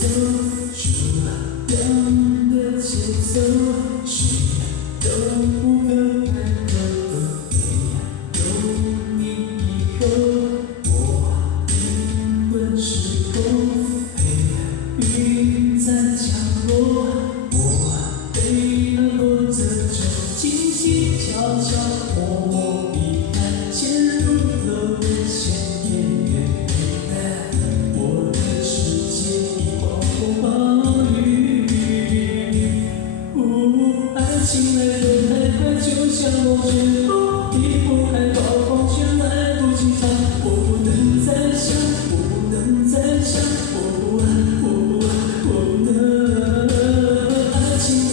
走，出了两的节奏，谁都不可开口。有你以后，我灵魂失控。云在降落，我被冷落着走，轻轻悄悄，默默离开，陷入了危险边缘。我的世界已狂风暴雨，爱情来得太快，就像龙卷风，离不开暴风圈，来不及逃，我不能再想，我不能再想，我不爱。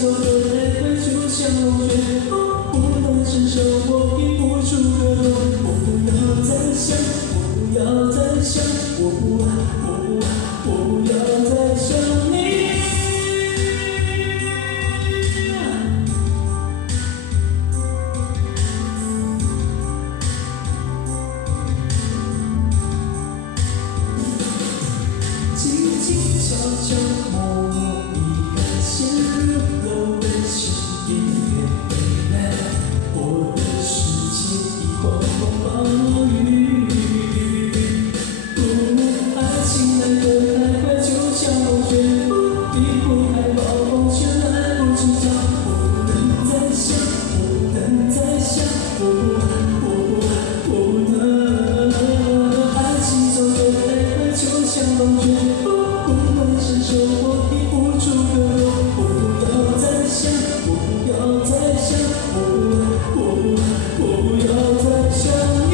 走得太快，就像龙卷风，不能承受，我拼不出个洞。我不要再想，我不要再想，我不爱，我不爱，我不要再想你。静静悄悄，默默离开，陷入了危险边缘。我的世界已狂风暴雨，爱情来得太快，就像龙卷风，离不开暴风圈，来不及逃。我不能再想，我不能再想，我不爱，我不爱，我不能。爱情走得太快，就像龙卷风。不能承受，我拼不出个洞。我不要再想，我不要再想，我不爱，我不爱，我不要再想你。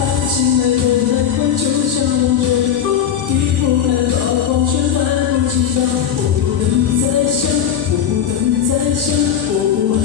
爱情来得太快，就像龙卷风，离不开暴风圈，来不及逃。我不能再想，我不能再想，我不爱。